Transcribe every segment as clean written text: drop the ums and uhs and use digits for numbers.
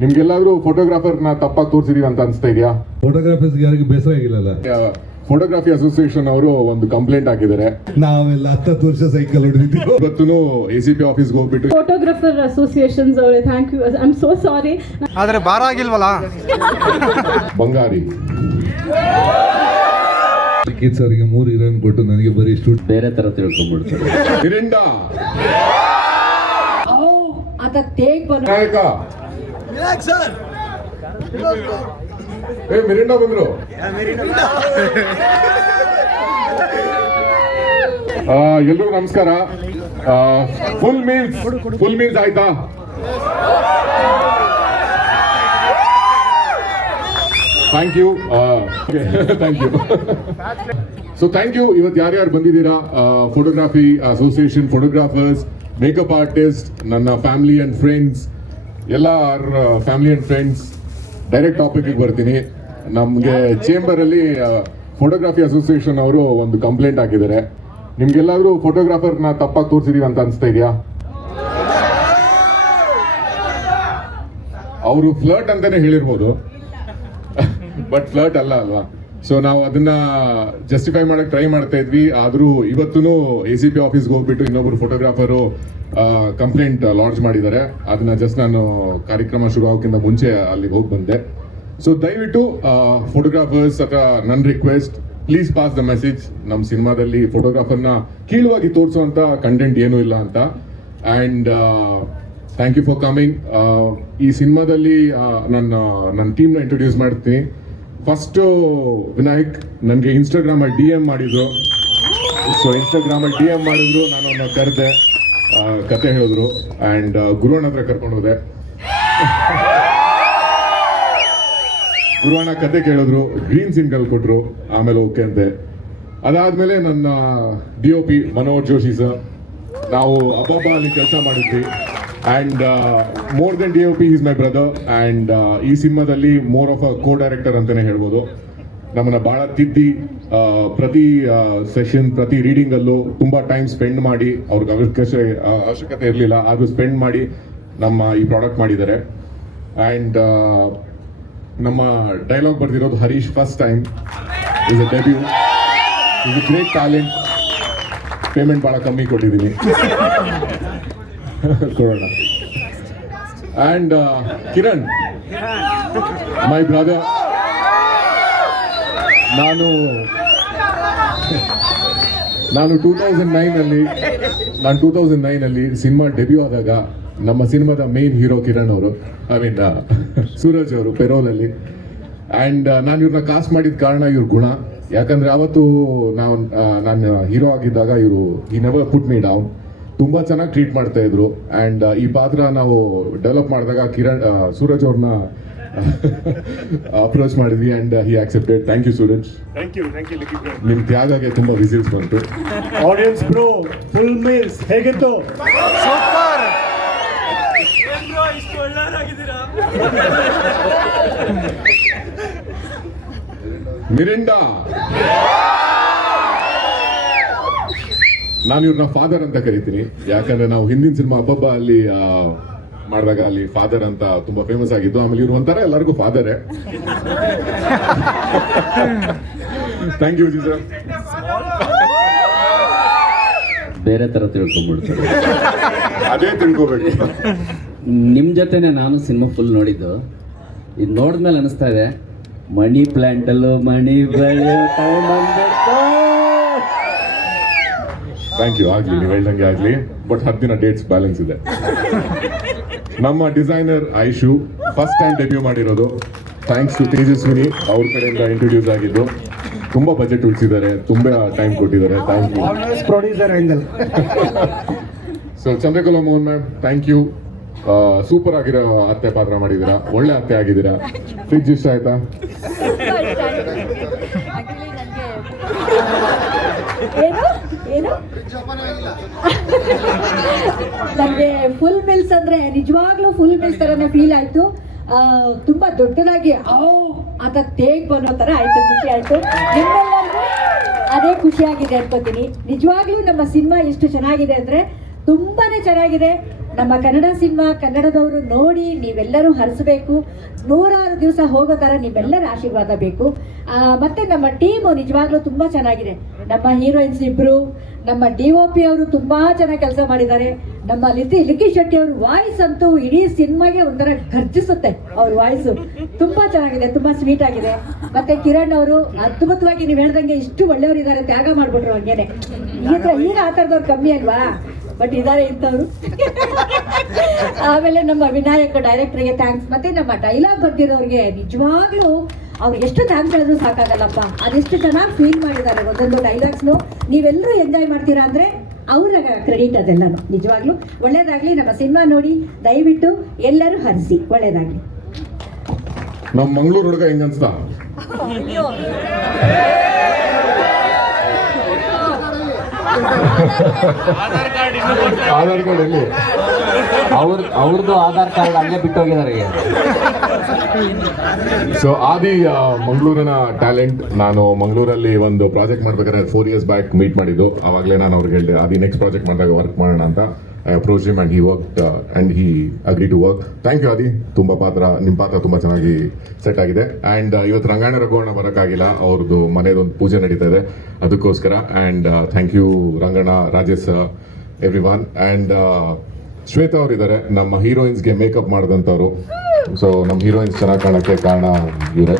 ನಿಮ್ಗೆಲ್ಲಾದ್ರೂ ಫೋಟೋಗ್ರಾಫರ್ನ ತಪ್ಪಾಗಿ ತೋರಿಸಿದೀವಿ ಅಂತ ಅನ್ಸ್ತಾ ಇದೆಯಾ? ಫೋಟೋಗ್ರಾಫರ್ಸ್ ಯಾರಿಗೂ ಬೇಸರ ಆಗಿಲ್ಲಲ್ಲ? ಫೋಟೋಗ್ರಫಿ ಅಸೋಸಿಯೇಷನ್ ಅವರು ಒಂದು ಕಂಪ್ಲೇಂಟ್ ಹಾಕಿದ್ದಾರೆ. ನಾವೆಲ್ಲ 10 ವರ್ಷ ಸೈಕಲ್ ಹೊಡೆದಿದ್ದೀವಿ. ಇವತ್ತು ACP ಆಫೀಸ್ಗೆ ಹೋಗ್ಬಿಟ್ಟು ಫೋಟೋಗ್ರಾಫರ್ ಅಸೋಸಿಯೇಷನ್ಸ್ ಅವರೇ thank you, I am so sorry. ಆದ್ರೆ ಭಾರ ಆಗಿಲ್ವಲ್ಲ. ಬಂಗಾರಿ ಕಿಡ್ಸ್ ಅವರಿಗೆ 3 ಹೀರೋಯಿನ್ ಕೊಟ್ಟು ನನಗೆ ಬರೀ ಇಷ್ಟು ಬೇರೆ ತರ ತಿಳ್ಕೊಂಡ್ಬಿಡ್ತಾರೆ. ಮಿರಿಂಡಾ ಆತ ತೇಗ್ ಬಂದ ನಾಯಕ ಮಿರಿಂಡಾ ಬಂದ್ರು. ಎಲ್ರಿಗೂ ನಮಸ್ಕಾರ. ಫುಲ್ ಮೀಲ್ಸ್ ಆಯ್ತಾ? Thank you. So thank you. ಇವತ್ತು ಯಾರ್ಯಾರು ಬಂದಿದ್ದೀರಾ? Photography association, photographers, makeup artist, ನನ್ನ ಫ್ಯಾಮಿಲಿ ಆ್ಯಂಡ್ ಫ್ರೆಂಡ್ಸ್, ಎಲ್ಲ ಫ್ಯಾಮಿಲಿ ಆ್ಯಂಡ್ ಫ್ರೆಂಡ್ಸ್. ಡೈರೆಕ್ಟ್ ಟಾಪಿಕ್ಗೆ ಬರ್ತೀನಿ. ನಮಗೆ ಚೇಂಬರಲ್ಲಿ ಫೋಟೋಗ್ರಫಿ ಅಸೋಸಿಯೇಷನ್ ಅವರು ಒಂದು ಕಂಪ್ಲೇಂಟ್ ಹಾಕಿದ್ದಾರೆ. ನಿಮ್ಗೆಲ್ಲಾದ್ರೂ ಫೋಟೋಗ್ರಾಫರ್ನ ತಪ್ಪಾಗಿ ತೋರಿಸಿದೀವಿ ಅಂತ ಅನ್ಸ್ತಾ ಇದೆಯಾ? ಅವರು ಫ್ಲರ್ಟ್ ಅಂತಾನೆ ಹೇಳಿರ್ಬೋದು, ಬಟ್ ಫ್ಲರ್ಟ್ ಅಲ್ವಾ. ಸೊ ನಾವು ಅದನ್ನ ಜಸ್ಟಿಫೈ ಮಾಡಕ್ ಟ್ರೈ ಮಾಡ್ತಾ ಇದ್ವಿ. ಆದ್ರೂ ಇವತ್ತು ACP ಆಫೀಸ್ಗೆ ಹೋಗ್ಬಿಟ್ಟು ಇನ್ನೊಬ್ರು ಫೋಟೋಗ್ರಾಫರು ಕಂಪ್ಲೇಂಟ್ ಲಾಂಚ್ ಮಾಡಿದ್ದಾರೆ. ಅದನ್ನ ಜಸ್ಟ್ ನಾನು ಕಾರ್ಯಕ್ರಮ ಶುರು ಆಗೋಕ್ಕಿಂತ ಮುಂಚೆ ಅಲ್ಲಿಗೆ ಹೋಗಿ ಬಂದೆ. ಸೊ ದಯವಿಟ್ಟು ಫೋಟೋಗ್ರಾಫರ್ಸ್ ಅಥವಾ ನನ್ನ request, please pass the message. ನಮ್ಮ ಸಿನಿಮಾದಲ್ಲಿ ಫೋಟೋಗ್ರಾಫರ್ನ ಕೀಳುವಾಗಿ ತೋರಿಸುವಂತ ಕಂಟೆಂಟ್ ಏನೂ ಇಲ್ಲ ಅಂತ. And thank you for coming. ಈ ಸಿನಿಮಾದಲ್ಲಿ ನನ್ನ ಟೀಮ್ನ ಇಂಟ್ರೊಡ್ಯೂಸ್ ಮಾಡ್ತೀನಿ. ಫಸ್ಟು ವಿನಾಯಕ್ ನನಗೆ ಇನ್ಸ್ಟಾಗ್ರಾಮಲ್ಲಿ DM ಮಾಡಿದ್ರು. ಸೊ ಇನ್ಸ್ಟಾಗ್ರಾಮಲ್ಲಿ DM ಮಾಡಿದ್ರು, ನಾನು ಅವ್ರನ್ನ ಕರೆದೆ, ಕತೆ ಹೇಳಿದ್ರು. ಆ್ಯಂಡ್ ಗುರುವಣ್ಣ ಹತ್ರ ಕರ್ಕೊಂಡು ಹೋದೆ. ಗುರುವಣ್ಣ ಕತೆ ಕೇಳಿದ್ರು, ಗ್ರೀನ್ ಸಿಗ್ನಲ್ ಕೊಟ್ಟರು, ಆಮೇಲೆ ಓಕೆ ಅಂತೆ. ಅದಾದಮೇಲೆ ನನ್ನ DOP ಮನೋಹರ್ ಜೋಶಿ ಸರ್, ನಾವು ಅಬ್ಬಬ್ಬ ಅಲ್ಲಿ ಕೆಲಸ ಮಾಡಿದ್ವಿ. And more then DOP is my brother. And ಈ ಸಿನಿಮಾದಲ್ಲಿ more of a co director ಅಂತಲೇ ಹೇಳ್ಬೋದು. ನಮ್ಮನ್ನ ಭಾಳ ತಿದ್ದಿ ಪ್ರತಿ ಸೆಷನ್, ಪ್ರತಿ ರೀಡಿಂಗಲ್ಲೂ ತುಂಬ ಟೈಮ್ ಸ್ಪೆಂಡ್ ಮಾಡಿ, ಅವ್ರಿಗೆ ಅವಶ್ಯಕತೆ ಇರಲಿಲ್ಲ ಆದರೂ ಸ್ಪೆಂಡ್ ಮಾಡಿ ಈ ಪ್ರಾಡಕ್ಟ್ ಮಾಡಿದ್ದಾರೆ. ಆ್ಯಂಡ್ ನಮ್ಮ ಡೈಲಾಗ್ ಬರ್ದಿರೋದು Harish. First time is a debut. Is a great talent. Payment ಭಾಳ ಕಮ್ಮಿ ಕೊಟ್ಟಿದ್ದೀನಿ, ಕೊಡೋಣ. And Kiran, my brother. ನಾನು 2009 ಸಿನಿಮಾ ಡೆಬ್ಯೂ ಆದಾಗ ನಮ್ಮ ಸಿನಿಮಾದ ಮೇನ್ ಹೀರೋ ಕಿರಣ್ ಅವರು, ಸೂರಜ್ ಅವರು ಪೆರೋಲಲ್ಲಿ. ಆ್ಯಂಡ್ ನಾನು ಇವ್ರನ್ನ ಕಾಸ್ಟ್ ಮಾಡಿದ ಕಾರಣ ಇವ್ರ ಗುಣ. ಯಾಕಂದರೆ ಅವತ್ತು ನಾನು ಹೀರೋ ಆಗಿದ್ದಾಗ ಇವರು ಈ ನೆವರ್ ಪುಟ್ ಮೀ ಡೌನ್, ತುಂಬ ಚೆನ್ನಾಗಿ ಟ್ರೀಟ್ ಮಾಡ್ತಾ ಇದ್ರು. ಆ್ಯಂಡ್ ಈ ಪಾತ್ರ ನಾವು ಡೆವಲಪ್ ಮಾಡಿದಾಗ ಸೂರಜ್ ಅವ್ರನ್ನ ಅಪ್ರೋಚ್ ಮಾಡಿದ್ವಿ. And he accepted. Thank you Suraj. Thank you ನಿಮ್ಮ ತ್ಯಾಗಕ್ಕೆ ತುಂಬ ವಿಸಿಲ್ಸ್ ಬಂತು. ಆಡಿಯನ್ಸ್ ಬ್ರೋ, ಫುಲ್ ಮೀಲ್ಸ್ ಹೇಗಿತ್ತು? ಸೂಪರ್. ಮಿರಿಂಡಾ, ನಾನು ಇವ್ರನ್ನ ಫಾದರ್ ಅಂತ ಕರಿತೀನಿ. ಯಾಕಂದ್ರೆ ನಾವು ಹಿಂದಿನ ಸಿನಿಮಾ ಅಬ್ಬಬ್ಬ ಅಲ್ಲಿ ಮಾಡಿದಾಗ ಅಲ್ಲಿ ಫಾದರ್ ಅಂತ ತುಂಬಾ ಫೇಮಸ್ ಆಗಿದ್ದು. ಆಮೇಲೆ ಇವ್ರು ಒಂಥರ ಎಲ್ಲರಿಗೂ ಫಾದರೇ. Thank you ji sir. ಬೇರೆ ತರ ತಿಳ್ಕೊಂಡ್ಬಿಡ್ತಾರೆ. ಅದೇ ತಿಳ್ಕೋಬೇಕು. ನಿಮ್ ಜೊತೆನೆ ನಾನು ಸಿನಿಮಾ ಫುಲ್ ನೋಡಿದ್ದು. ಇದು ನೋಡಿದ್ಮೇಲೆ ಅನಿಸ್ತಾ ಇದೆ, ಮನಿ ಪ್ಲಾಂಟ್ ಅಲ್ಲೂ ಮನಿ ಬೆಳೆಯೋ ಟೈಮ್ ಬಂದಿತ್ತು. Thank you. ಆಗ್ಲಿ, ನೀವು ಹೇಳ್ದಂಗೆ ಆಗ್ಲಿ. ಬಟ್ 10 ದಿನ ಡೇಟ್ಸ್ ಬ್ಯಾಲೆನ್ಸ್ ಇದೆ. ನಮ್ಮ designer Aishu first time debut ಮಾಡಿರೋದು. ಥ್ಯಾಂಕ್ಸ್ ಟು ತೇಜಸ್ವಿನಿ, ಅವ್ರ ಕಡೆಯಿಂದ ಇಂಟ್ರೊಡ್ಯೂಸ್ ಆಗಿದ್ದು. ತುಂಬಾ ಬಜೆಟ್ ಉಳಿಸಿದ್ದಾರೆ, ತುಂಬಾ ಟೈಮ್ ಕೊಟ್ಟಿದ್ದಾರೆ. Thank you. Producer angle. So Chandrakala Mohan ma'am, thank you. Super ಆಗಿರೋ ಅತ್ತೆ ಪಾತ್ರ ಮಾಡಿದ್ದೀರಾ, ಒಳ್ಳೆ ಅತ್ತೆ ಆಗಿದ್ದೀರಾ. ಫ್ರಿಜ್ ಇಷ್ಟ ಆಯ್ತಾ? ನನಗೆ ಫುಲ್ ಮಿಲ್ಸ್ ಅಂದ್ರೆ ನಿಜವಾಗ್ಲೂ ಫುಲ್ ಮಿಲ್ಸ್ ತರನೇ ಫೀಲ್ ಆಯ್ತು. ತುಂಬಾ ದೊಡ್ಡದಾಗಿ ಆತ ತೇಗ್ ಬನ್ನೋ ತರ ಆಯ್ತು. ಖುಷಿ ಆಯ್ತು. ನಿಮ್ಮೆಲ್ಲರಿಗೂ ಅದೇ ಖುಷಿಯಾಗಿದೆ ಅನ್ಕೋತೀನಿ. ನಿಜವಾಗ್ಲೂ ನಮ್ಮ ಸಿನಿಮಾ ಎಷ್ಟು ಚೆನ್ನಾಗಿದೆ ಅಂದ್ರೆ ತುಂಬಾನೇ ಚೆನ್ನಾಗಿದೆ. ನಮ್ಮ ಕನ್ನಡ ಸಿನಿಮಾ ಕನ್ನಡದವರು ನೋಡಿ ನೀವೆಲ್ಲರೂ ಹರಿಸಬೇಕು, 106 ದಿವಸ ಹೋಗೋ ಥರ ನೀವೆಲ್ಲರ ಆಶೀರ್ವಾದ ಬೇಕು. ಮತ್ತು ನಮ್ಮ ಟೀಮು ನಿಜವಾಗ್ಲೂ ತುಂಬ ಚೆನ್ನಾಗಿದೆ. ನಮ್ಮ ಹೀರೋಯಿನ್ಸ್ ಇಬ್ಬರು, ನಮ್ಮ DOP ಅವರು ತುಂಬ ಚೆನ್ನಾಗಿ ಕೆಲಸ ಮಾಡಿದ್ದಾರೆ. ನಮ್ಮ ಲಿಕ್ಕಿ ಶೆಟ್ಟಿ ಅವ್ರ ವಾಯ್ಸ್ ಅಂತೂ ಇಡೀ ಸಿನಿಮಾಗೆ ಒಂಥರ ಗರ್ಜಿಸುತ್ತೆ. ಅವ್ರ ವಾಯ್ಸು ತುಂಬ ಚೆನ್ನಾಗಿದೆ, ತುಂಬ ಸ್ವೀಟ್ ಆಗಿದೆ. ಮತ್ತು ಕಿರಣ್ ಅವರು ಅದ್ಭುತವಾಗಿ ನೀವು ಹೇಳ್ದಂಗೆ ಇಷ್ಟು ಒಳ್ಳೆಯವರಿದ್ದಾರೆ, ತ್ಯಾಗ ಮಾಡಿಬಿಟ್ರು ಹಂಗೇನೆ. ಈಗ ಆ ಥರದವ್ರು ಕಮ್ಮಿ ಅಲ್ವಾ, ಬಟ್ ಇದ್ದಾರೆ ಇಂಥವ್ರು. ಆಮೇಲೆ ನಮ್ಮ ವಿನಾಯಕ್ ಡೈರೆಕ್ಟರ್ಗೆ ಥ್ಯಾಂಕ್ಸ್. ಮತ್ತು ನಮ್ಮ ಡೈಲಾಗ್ ಬರ್ದಿರೋರಿಗೆ ನಿಜವಾಗ್ಲೂ ಅವ್ರಿಗೆ ಎಷ್ಟು ಥ್ಯಾಂಕ್ಸ್ ಹೇಳಿದ್ರು ಸಾಕಾಗಲ್ಲಪ್ಪ. ಅದೆಷ್ಟು ಚೆನ್ನಾಗಿ ಫೀಲ್ ಮಾಡಿದ್ದಾರೆ ಒಂದೊಂದು ಡೈಲಾಗ್ಸ್ನು. ನೀವೆಲ್ಲರೂ ಎಂಜಾಯ್ ಮಾಡ್ತೀರಾ ಅಂದರೆ ಅವರ ಕ್ರೆಡಿಟ್ ಅದೆಲ್ಲನೂ. ನಿಜವಾಗ್ಲೂ ಒಳ್ಳೇದಾಗಲಿ. ನಮ್ಮ ಸಿನಿಮಾ ನೋಡಿ ದಯವಿಟ್ಟು ಎಲ್ಲರೂ ಹರಿಸಿ. ಒಳ್ಳೇದಾಗಲಿ. ನಮ್ಮ ಮಂಗಳೂರು ಹುಡುಗ ಹೆಂಗ ಅನ್ಸ್ತಾ? ಆಧಾರ್ ಕಾರ್ಡ್ ಎಲ್ಲಿ? ಅವ್ರದ್ದು ಆಧಾರ್ ಕಾರ್ಡ್ ಅಲ್ಲೇ ಬಿಟ್ಟೋಗಿದ್ದಾರೆ. ಸೊ ಆದಿ ಮಂಗಳೂರಿನ ಟ್ಯಾಲೆಂಟ್. ನಾನು ಮಂಗಳೂರಲ್ಲಿ ಒಂದು ಪ್ರಾಜೆಕ್ಟ್ ಮಾಡ್ಬೇಕಾದ್ರೆ 4 years ಬ್ಯಾಕ್ ಮೀಟ್ ಮಾಡಿದ್ದು. ಆವಾಗಲೇ ನಾನು ಅವ್ರಿಗೆ ಹೇಳಿದೆ ಆದಿ ನೆಕ್ಸ್ಟ್ ಪ್ರಾಜೆಕ್ಟ್ ಮಾಡಿದಾಗ ವರ್ಕ್ ಮಾಡೋಣ ಅಂತ. I approach him and he worked and he agree to work. Thank you Adi, ನಿಮ್ಮ ಪಾತ್ರ ತುಂಬ ಚೆನ್ನಾಗಿ ಸೆಟ್ ಆಗಿದೆ. ಆ್ಯಂಡ್ ಇವತ್ತು ರಂಗಾಯಣ ರಘುವಣ್ಣ ಬರೋಕ್ಕಾಗಿಲ್ಲ, ಅವ್ರದ್ದು ಮನೆಯದೊಂದು ಪೂಜೆ ನಡೀತಾ ಇದೆ, ಅದಕ್ಕೋಸ್ಕರ. And thank you Ranganna, Rajesh, everyone. And Shweta ಅವರಿದ್ದಾರೆ, ನಮ್ಮ ಹೀರೋಯಿನ್ಸ್ಗೆ ಮೇಕಪ್ ಮಾಡಿದಂಥವ್ರು. ಸೊ ನಮ್ಮ ಹೀರೋಯಿನ್ಸ್ ಚೆನ್ನಾಗಿ ಕಾಣೋಕ್ಕೆ ಕಾರಣ ಇವರೇ.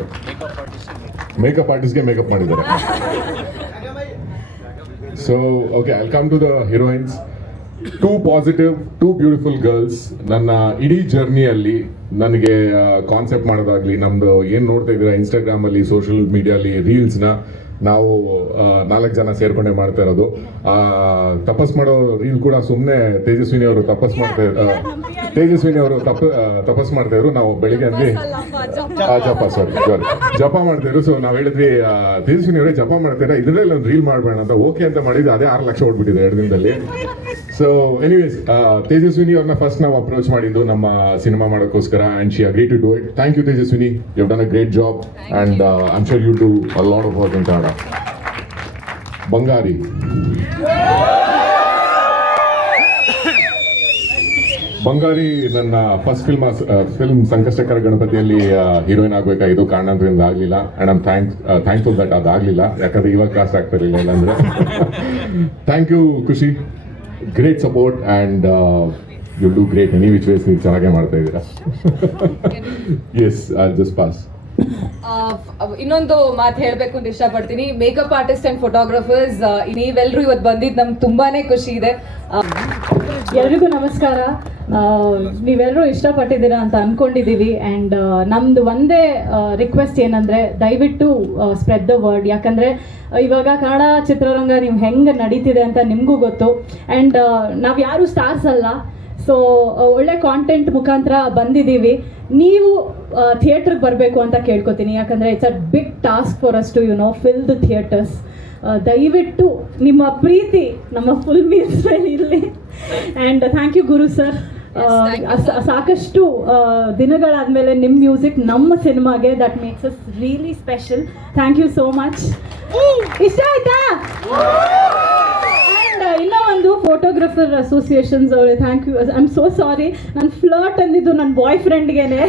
ಮೇಕಪ್ ಆರ್ಟಿಸ್ಟ್ಗೆ ಮೇಕಪ್ ಮಾಡಿದ್ದಾರೆ. So okay, I come to the heroines. 2 positive, 2 beautiful girls. ನನ್ನ ಇಡೀ ಜರ್ನಿಯಲ್ಲಿ ನನಗೆ ಕಾನ್ಸೆಪ್ಟ್ ಮಾಡೋದಾಗ್ಲಿ, ನಮ್ಮದು ಏನು ನೋಡ್ತಾ ಇದ್ದೀರಾ ಇನ್ಸ್ಟಾಗ್ರಾಮಲ್ಲಿ, ಸೋಷಿಯಲ್ ಮೀಡಿಯಲ್ಲಿ ರೀಲ್ಸ್ನ ನಾವು 4 ಜನ ಸೇರ್ಕೊಂಡೇ ಮಾಡ್ತಾ ಇರೋದು. ತಪಸ್ ಮಾಡೋ ರೀಲ್ ಕೂಡ ಸುಮ್ಮನೆ ತೇಜಸ್ವಿನಿ ಅವರು ತಪಸ್ ಮಾಡ್ತಾ ಇದ್ರು. ನಾವು ಬೆಳಿಗ್ಗೆ ಅಲ್ಲಿ ಜಪ ಮಾಡ್ತಿದ್ರು. ಸೊ ನಾವು ಹೇಳಿದ್ವಿ ತೇಜಸ್ವಿನಿ ಅವರೇ ಜಪ ಮಾಡ್ತೀರಾ, ಇದರಲ್ಲಿ ಒಂದು ರೀಲ್ ಮಾಡಬೇಡ ಅಂತ. ಓಕೆ ಅಂತ ಮಾಡಿದ್ವಿ. ಅದೇ 6 ಲಕ್ಷ ಹೊಡ್ಬಿಟ್ಟಿದೆ 2 ದಿನದಲ್ಲಿ. ಸೊ ಎನಿವೇಸ್, ತೇಜಸ್ವಿನಿ ಅವ್ರನ್ನ ಫಸ್ಟ್ ನಾವು ಅಪ್ರೋಚ್ ಮಾಡಿದ್ದು ನಮ್ಮ ಸಿನಿಮಾ ಮಾಡೋಕ್ಕೋಸ್ಕರ. And she agree to do it. Thank you Tejaswini, you have done a great job and I am sure you do a lot of work in Kannada. ಬಂಗಾರಿ ನನ್ನ ಫಸ್ಟ್ ಫಿಲ್ಮ್ ಸಂಕಷ್ಟಕರ ಗಣಪತಿಯಲ್ಲಿ heroine ಆಗಬೇಕಾಗಿದ್ದು, ಕಾರಣಾಂತರದಿಂದ ಆಗಲಿಲ್ಲ. ಆ್ಯಂಡ್ ಐಮ್ ಥ್ಯಾಂಕ್ಫುಲ್ ದಟ್ ಅದಾಗಲಿಲ್ಲ, ಯಾಕಂದರೆ ಇವಾಗ ಕಾಸ್ಟ್ ಆಗ್ತಿರಲಿಲ್ಲ. ಇಲ್ಲಾಂದರೆ thank you Khushi, great support and you do great any which ways. ನೀವು ಚೆನ್ನಾಗೇ ಮಾಡ್ತಾ ಇದ್ದೀರಾ. Yes, I just pass. ಇನ್ನೊಂದು ಮಾತು ಹೇಳಬೇಕು ಅಂತ ಇಷ್ಟಪಡ್ತೀನಿ. ಮೇಕಪ್ ಆರ್ಟಿಸ್ಟ್ ಅಂಡ್ ಫೋಟೋಗ್ರಫರ್ಸ್ ನೀವೆಲ್ಲರೂ ಇವತ್ತು ಬಂದಿದ್ದು ನಮ್ಗೆ ತುಂಬಾನೇ ಖುಷಿ ಇದೆ. ಎಲ್ರಿಗೂ ನಮಸ್ಕಾರ. ನೀವೆಲ್ಲರೂ ಇಷ್ಟಪಟ್ಟಿದ್ದೀರಾ ಅಂತ ಅಂದ್ಕೊಂಡಿದ್ದೀವಿ. ಆ್ಯಂಡ್ ನಮ್ಮದು ಒಂದೇ ರಿಕ್ವೆಸ್ಟ್ ಏನಂದರೆ, ದಯವಿಟ್ಟು ಸ್ಪ್ರೆಡ್ ದ ವರ್ಡ್. ಯಾಕಂದರೆ ಇವಾಗ ಕನ್ನಡ ಚಿತ್ರರಂಗ ನೀವು ಹೆಂಗೆ ನಡೀತಿದೆ ಅಂತ ನಿಮಗೂ ಗೊತ್ತು. ಆ್ಯಂಡ್ ನಾವು ಯಾರೂ ಸ್ಟಾರ್ಸ್ ಅಲ್ಲ. ಸೊ ಒಳ್ಳೆ ಕಾಂಟೆಂಟ್ ಮುಖಾಂತರ ಬಂದಿದ್ದೀವಿ. ನೀವು ಥಿಯೇಟ್ರಿಗೆ ಬರಬೇಕು ಅಂತ ಕೇಳ್ಕೊತೀನಿ. ಯಾಕಂದರೆ it's a big task for us to fill the theatres. ದಯವಿಟ್ಟು ನಿಮ್ಮ ಪ್ರೀತಿ ನಮ್ಮ ಫುಲ್ ಮೀಲ್ಸ್ ಮೇಲೆ ಇರಲಿ. And thank you Guru sir. ಸಾಕಷ್ಟು ದಿನಗಳಾದಮೇಲೆ ನಿಮ್ಮ ಮ್ಯೂಸಿಕ್ ನಮ್ಮ ಸಿನಿಮಾಗೆ, that makes us really special. Thank you so much. ಇಷ್ಟ ಆಯ್ತಾ? ಆ್ಯಂಡ್ ಇನ್ನೂ ಒಂದು ಫೋಟೋಗ್ರಫರ್ ಅಸೋಸಿಯೇಷನ್ಸ್ ಅವರೇ, thank you. I am so sorry, ನಾನು ಫ್ಲರ್ಟ್ ಅಂದಿದ್ದು ನನ್ನ ಬಾಯ್ ಫ್ರೆಂಡ್ಗೇನೆ.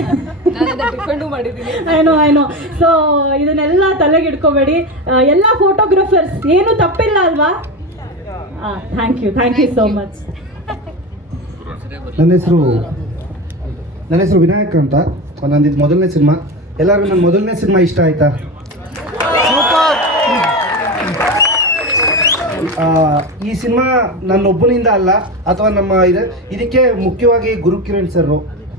ಐನೋ. ಸೊ ಇದನ್ನೆಲ್ಲ ತಲೆಗೆ ಇಟ್ಕೋಬೇಡಿ. ಎಲ್ಲ ಫೋಟೋಗ್ರಫರ್ಸ್ ಏನು ತಪ್ಪಿಲ್ಲ ಅಲ್ವಾ? Thank you so much. ನನ್ನ ಹೆಸರು ವಿನಾಯಕ್ ಅಂತ. ನಂದಿದ್ದು ಮೊದಲನೇ ಸಿನಿಮಾ. ಎಲ್ಲರಿಗೂ ನನ್ನ ಮೊದಲನೇ ಸಿನಿಮಾ ಇಷ್ಟ ಆಯ್ತಾ? ಈ ಸಿನಿಮಾ ನನ್ನೊಬ್ಬನಿಂದ ಅಲ್ಲ, ಅಥವಾ ಇದಕ್ಕೆ ಮುಖ್ಯವಾಗಿ ಗುರು ಕಿರಣ್ ಸರ್,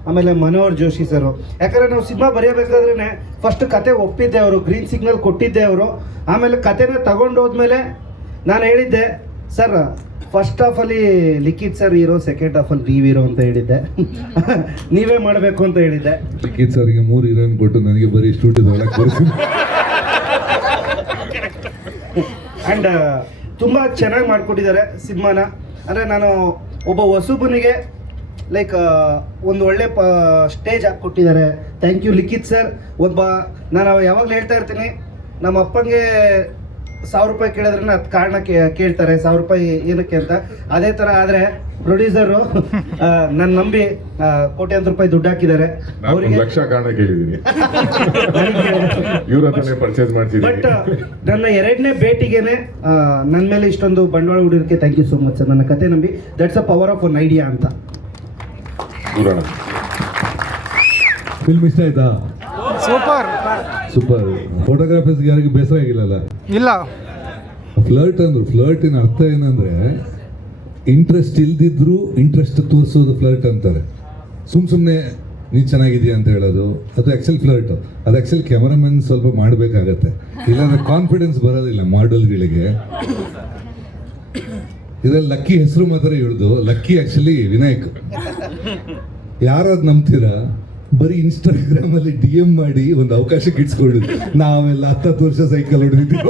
ಆಮೇಲೆ ಮನೋಹರ್ ಜೋಶಿ ಸರ್. ಯಾಕಂದರೆ ನಾವು ಸಿನಿಮಾ ಬರೆಯಬೇಕಾದ್ರೇ ಫಸ್ಟ್ ಕತೆ ಒಪ್ಪಿದ್ದೆ ಅವರು, ಗ್ರೀನ್ ಸಿಗ್ನಲ್ ಕೊಟ್ಟಿದ್ದೆ ಅವರು. ಆಮೇಲೆ ಕತೆನ ತಗೊಂಡು ಹೋದ್ಮೇಲೆ ನಾನು ಹೇಳಿದ್ದೆ, ಸರ್ ಫಸ್ಟ್ ಹಾಫಲ್ಲಿ ಲಿಖಿತ್ ಸರ್ ಹೀರೋ, ಸೆಕೆಂಡ್ ಹಾಫಲ್ಲಿ ನೀವು ಹೀರೋ ಅಂತ ಹೇಳಿದ್ದೆ. ನೀವೇ ಮಾಡಬೇಕು ಅಂತ ಹೇಳಿದ್ದೆ. ಲಿಖಿತ್ ಸರ್ಗೆ 3 ಹೀರೋಯಿನ್ ಕೊಟ್ಟು ನನಗೆ ಬರೀ ಸ್ಟುಡಿಯೋದೊಳಗೆ ಬರ್ತೀನಿ. ಆ್ಯಂಡ್ ತುಂಬ ಚೆನ್ನಾಗಿ ಮಾಡಿಕೊಟ್ಟಿದ್ದಾರೆ ಸಿನಿಮಾನ. ಅಂದರೆ ನಾನು ಒಬ್ಬ ಹೊಸಬನಿಗೆ ಲೈಕ್ ಒಂದು ಒಳ್ಳೆ ಸ್ಟೇಜ್ ಹಾಕ್ಕೊಟ್ಟಿದ್ದಾರೆ. Thank you Likhith sir. ನಾನು ಯಾವಾಗಲೂ ಹೇಳ್ತಾ ಇರ್ತೀನಿ, ನಮ್ಮ ಅಪ್ಪಂಗೆ ₹1000 ಕೇಳಿದ್ರೆ ಅದು ಕಾರಣ ಕೇಳ್ತಾರೆ, ₹1000 ಏನಕ್ಕೆ ಅಂತ. ಅದೇ ಥರ ಆದರೆ ಪ್ರೊಡ್ಯೂಸರು ನನ್ನ ನಂಬಿ ಕೋಟ್ಯಾಂತರ ರೂಪಾಯಿ ದುಡ್ಡು ಹಾಕಿದ್ದಾರೆ. ನಾನು ಅವರಿಗೆ 1 ಲಕ್ಷ ಕಾರಣ ಕೇಳಿದ್ದೀನಿ, ಇವ್ರ ಹತ್ರನೇ ಪರ್ಚೇಸ್ ಬಟ್ ಮಾಡ್ತಿದ್ದೀನಿ. ನನ್ನ 2ನೇ ಭೇಟಿಗೆನೆ ನನ್ನ ಮೇಲೆ ಇಷ್ಟೊಂದು ಬಂಡವಾಳ ಹೂಡಿರೋಕ್ಕೆ thank you so much sir. ನನ್ನ ಕತೆ ನಂಬಿ that's a power of one idea ಅಂತ. ಗುರಣ ಫಿಲ್ಮ್ ಇಷ್ಟ ಆಯ್ತಾ? ಸೂಪರ್. ಸೂಪರ್. ಫೋಟೋಗ್ರಾಫರ್ಸ್ಗೆ ಯಾರಿಗೂ ಬೇಸರ ಆಗಿಲ್ಲಲ್ಲ? ಇಲ್ಲ, ಫ್ಲರ್ಟ್ ಅಂದ್ರು, ಫ್ಲರ್ಟಿನ ಅರ್ಥ ಏನಂದ್ರೆ ಇಂಟ್ರೆಸ್ಟ್ ಇಲ್ದಿದ್ರು ಇಂಟ್ರೆಸ್ಟ್ ತೋರಿಸೋದು ಫ್ಲರ್ಟ್ ಅಂತಾರೆ. ಸುಮ್ಮನೆ ನೀನು ಚೆನ್ನಾಗಿದೆಯಾ ಅಂತ ಹೇಳೋದು ಅದು ಆ್ಯಕ್ಚುಲ್ ಫ್ಲರ್ಟ್. ಅದು ಆ್ಯಕ್ಚುಲ್ ಕ್ಯಾಮರಾಮನ್ ಸ್ವಲ್ಪ ಮಾಡಬೇಕಾಗತ್ತೆ, ಇಲ್ಲಾಂದ್ರೆ ಕಾನ್ಫಿಡೆನ್ಸ್ ಬರೋದಿಲ್ಲ ಮಾಡೆಲ್ಗಳಿಗೆ. ಇದ್ರಲ್ಲಿ ಲಕ್ಕಿ ಹೆಸರು ಮಾತ್ರ ಹಿಡಿದು, ಲಕ್ಕಿ ಆ್ಯಕ್ಚುಲಿ ವಿನಾಯಕ್. ಯಾರಾದ್ ನಂಬ್ತೀರಾ? ಬರೀ ಇನ್ಸ್ಟಾಗ್ರಾಮ್ ಅಲ್ಲಿ DM ಮಾಡಿ ಒಂದು ಅವಕಾಶಕ್ಕೆ ಇಟ್ಸ್ಕೊಳ್ಳೋದು. ನಾವೆಲ್ಲ 10 ವರ್ಷ ಸೈಕಲ್ ಹೊಡೆದಿದ್ದೀವಿ.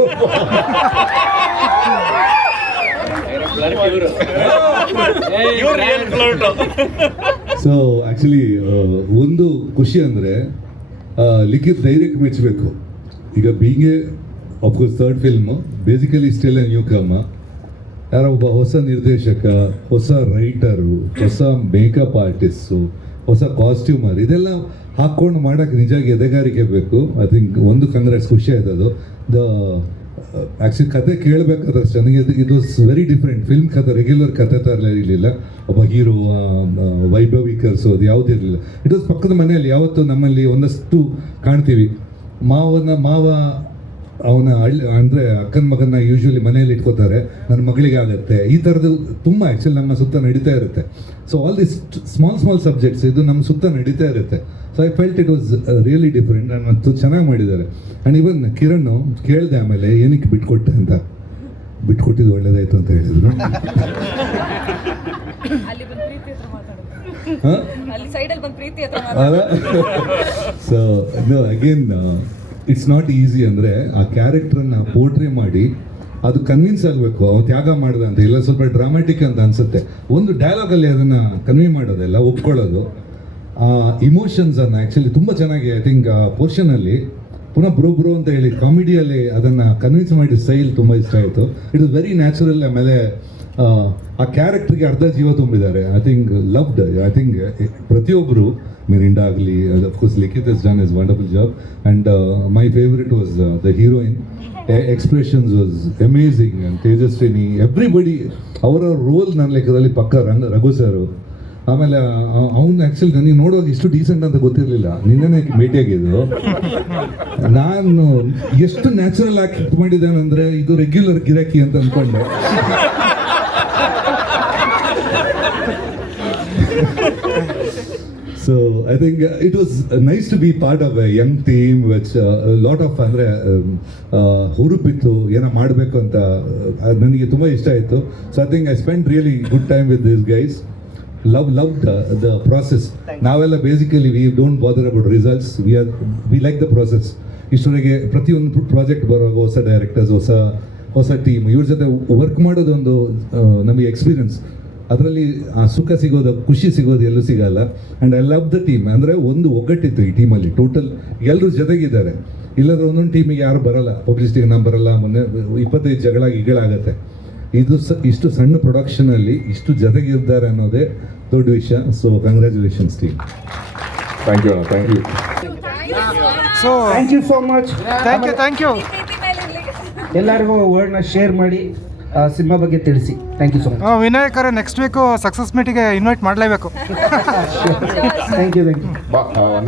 ಸೊ ಆಕ್ಚುಲಿ ಒಂದು ಖುಷಿ ಅಂದರೆ ಲಿಖಿತ್ ಧೈರ್ಯಕ್ಕೆ ಮೆಚ್ಚಬೇಕು. ಈಗ ಬೀಂಗೆ of course 3rd film, basically still a new come. ಯಾರೋ ಒಬ್ಬ ಹೊಸ ನಿರ್ದೇಶಕ, ಹೊಸ ರೈಟರು, ಹೊಸ ಮೇಕಪ್ ಆರ್ಟಿಸ್ಟು, ಹೊಸ ಕಾಸ್ಟ್ಯೂಮರ್, ಇದೆಲ್ಲ ಹಾಕ್ಕೊಂಡು ಮಾಡೋಕ್ಕೆ ನಿಜವಾಗಿ ಎದೆಗಾರಿಕೆ ಬೇಕು. ಐ ಥಿಂಕ್ ಒಂದು ಕಂಗ್ರಾಟ್ಸ್, ಖುಷಿ ಆಯ್ತು ಅದು. ಆ್ಯಕ್ಚುಲಿ ಕತೆ ಕೇಳಬೇಕಾದ್ರೆ ನನಗೆ ಇದು ವಾಸ್ ವೆರಿ ಡಿಫ್ರೆಂಟ್. ಫಿಲ್ಮ್ ಕತೆ ರೆಗ್ಯುಲರ್ ಕತೆ ಥರ ಇರಲಿಲ್ಲ. ಒಬ್ಬ ಹೀರೋ ವೈಭವೀಕರಿಸೋದು ಅದು ಯಾವುದೂ ಇರಲಿಲ್ಲ. ಇಟ್ ವಾಸ್ ಪಕ್ಕದ ಮನೆಯಲ್ಲಿ. ಯಾವತ್ತು ನಮ್ಮಲ್ಲಿ ಒಂದಷ್ಟು ಕಾಣ್ತೀವಿ, ಮಾವ ಅವನ ಅಂದರೆ ಅಕ್ಕನ ಮಗನ ಯೂಶ್ವಲಿ ಮನೆಯಲ್ಲಿ ಇಟ್ಕೋತಾರೆ, ನನ್ನ ಮಗಳಿಗೆ ಆಗುತ್ತೆ, ಈ ಥರದ್ದು ತುಂಬ ಆ್ಯಕ್ಚುಲಿ ನಮ್ಮ ಸುತ್ತ ನಡೀತಾ ಇರುತ್ತೆ. So all this small subjects ಇದು ನಮ್ಮ ಸುತ್ತ ನಡೀತಾ ಇರುತ್ತೆ. So I felt it was really different and ಮತ್ತು ಚೆನ್ನಾಗಿ ಮಾಡಿದ್ದಾರೆ. ಆ್ಯಂಡ್ ಇವನ್ ಕಿರಣ್ ಕೇಳಿದೆ ಆಮೇಲೆ ಏನಕ್ಕೆ ಬಿಟ್ಕೊಟ್ಟೆ ಅಂತ. ಬಿಟ್ಕೊಟ್ಟಿದ್ದು ಒಳ್ಳೇದಾಯ್ತು ಅಂತ ಹೇಳಿದ್ರು. So again it's not easy. ಅಂದರೆ ಆ ಕ್ಯಾರೆಕ್ಟ್ರನ್ನ ಪೋರ್ಟ್ರೇ ಮಾಡಿ ಅದು ಕನ್ವಿನ್ಸ್ ಆಗಬೇಕು, ಅವ್ನು ತ್ಯಾಗ ಮಾಡ್ದೆ ಅಂತ. ಇಲ್ಲ ಸ್ವಲ್ಪ ಡ್ರಾಮ್ಯಾಟಿಕ್ ಅಂತ ಅನಿಸುತ್ತೆ. ಒಂದು ಡೈಲಾಗಲ್ಲಿ ಅದನ್ನು ಕನ್ವೆ ಮಾಡೋದೆಲ್ಲ ಒಪ್ಕೊಳ್ಳೋದು, ಆ ಇಮೋಷನ್ಸನ್ನು ಆ್ಯಕ್ಚುಲಿ ತುಂಬ ಚೆನ್ನಾಗಿ ಐ ಥಿಂಕ್ ಆ ಪೋರ್ಷನಲ್ಲಿ ಪುನಃ ಬ್ರೋ ಅಂತ ಹೇಳಿ ಕಾಮಿಡಿಯಲ್ಲಿ ಅದನ್ನು ಕನ್ವಿನ್ಸ್ ಮಾಡಿ ಸ್ಟೈಲ್ ತುಂಬ ಇಷ್ಟ ಆಯಿತು. It is very natural. ಆಮೇಲೆ ಆ ಕ್ಯಾರೆಕ್ಟ್ರಿಗೆ ಅರ್ಧ ಜೀವ ತುಂಬಿದ್ದಾರೆ. I think loved. I think ಪ್ರತಿಯೊಬ್ಬರು ಮಿರಿಂಡಾ ಆಗಲಿ, of course Likhith is done is wonderful job. And my favourite was the heroine. Expressions was amazing. And Tejaswini, everybody ಅವರ ರೋಲ್ ನನ್ನ ಲೆಕ್ಕದಲ್ಲಿ ಪಕ್ಕ ರಘು ಸರು. ಆಮೇಲೆ ಅವ್ನು ಆ್ಯಕ್ಚುಲಿ ನನಗೆ ನೋಡುವಾಗ ಇಷ್ಟು ಡೀಸೆಂಟ್ ಅಂತ ಗೊತ್ತಿರಲಿಲ್ಲ. ನಿನ್ನೆ ಭೇಟಿಯಾಗಿದ್ದು ನಾನು ಎಷ್ಟು ನ್ಯಾಚುರಲ್ ಆಗಿ ಹಿಟ್ ಮಾಡಿದ್ದೇನೆ ಅಂದರೆ ಇದು ರೆಗ್ಯುಲರ್ ಗಿರಾಕಿ ಅಂತ ಅಂದ್ಕೊಂಡೆ. So I think it was nice to be part of a young team which a lot of ಅಂದರೆ ಹುರುಪಿತ್ತು ಏನೋ ಮಾಡಬೇಕು ಅಂತ. ನನಗೆ ತುಂಬ ಇಷ್ಟ ಆಯಿತು. So I think I spend really good time with this guys. Love the process. ನಾವೆಲ್ಲ basically we don't bother about results, we like the process. ಇಷ್ಟೊಳಗೆ ಪ್ರತಿಯೊಂದು ಪ್ರಾಜೆಕ್ಟ್ ಬರುವಾಗ ಹೊಸ ಡೈರೆಕ್ಟರ್ಸ್, ಹೊಸ ಟೀಮ್, ಇವ್ರ ಜೊತೆ ವರ್ಕ್ ಮಾಡೋದೊಂದು ನಮಗೆ ಎಕ್ಸ್ಪೀರಿಯನ್ಸ್. ಅದರಲ್ಲಿ ಆ ಸುಖ ಸಿಗೋದು, ಖುಷಿ ಸಿಗೋದು ಎಲ್ಲೂ ಸಿಗಲ್ಲ. And I love the team. ಅಂದರೆ ಒಂದು ಒಗ್ಗಟ್ಟಿತ್ತು ಈ ಟೀಮಲ್ಲಿ. ಟೋಟಲ್ ಎಲ್ಲರೂ ಜೊತೆಗಿದ್ದಾರೆ. ಇಲ್ಲಾಂದ್ರೆ ಒಂದೊಂದು ಟೀಮಿಗೆ ಯಾರು ಬರಲ್ಲ, ಪಬ್ಲಿಸಿಟಿಗೆ ನಾನು ಬರಲ್ಲ, ಮೊನ್ನೆ 25 ಜಗಳಾಗುತ್ತೆ. ಇಷ್ಟು ಸಣ್ಣ ಪ್ರೊಡಕ್ಷನಲ್ಲಿ ಇಷ್ಟು ಜೊತೆಗಿದ್ದಾರೆ ಅನ್ನೋದೇ ದೊಡ್ಡ ವಿಷಯ. So congratulations team. Thank you. So thank you so much. Thank you. ಎಲ್ಲರಿಗೂ ವರ್ಡ್ನ ಶೇರ್ ಮಾಡಿ ಸಿನಿಮಾ ಬಗ್ಗೆ ತಿಳಿಸಿ. Thank you so much. ವಿನಾಯಕರೇ, ನೆಕ್ಸ್ಟ್ ವೀಕು ಸಕ್ಸಸ್ ಮೀಟಿಗೆ ಇನ್ವೈಟ್ ಮಾಡಲೇಬೇಕು. Thank you.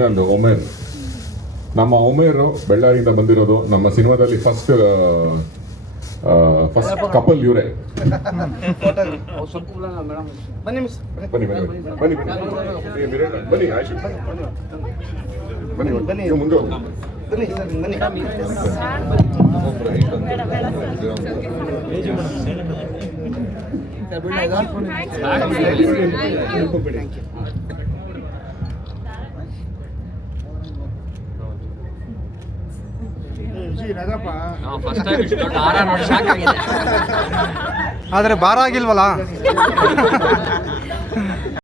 ಒಂದು ಒಮೇರ್, ನಮ್ಮ ಒಮೇರು ಬೆಳ್ಳಾರಿಯಿಂದ ಬಂದಿರೋದು. ನಮ್ಮ ಸಿನಿಮಾದಲ್ಲಿ ಫಸ್ಟ್ ಕಪಲ್ ಇವರೇ. ಬನ್ನಿ ಮಿಸ್. ಬನ್ನಿ ಆಯ್ತು, ಬನ್ನಿ ನೀವು ಮುಂದೆ ಹೋಗಿ. ಬನ್ನಿ ಸರ್, ಬನ್ನಿ. ಆದರೆ ಭಾರ ಆಗಿಲ್ವಲ್ಲ.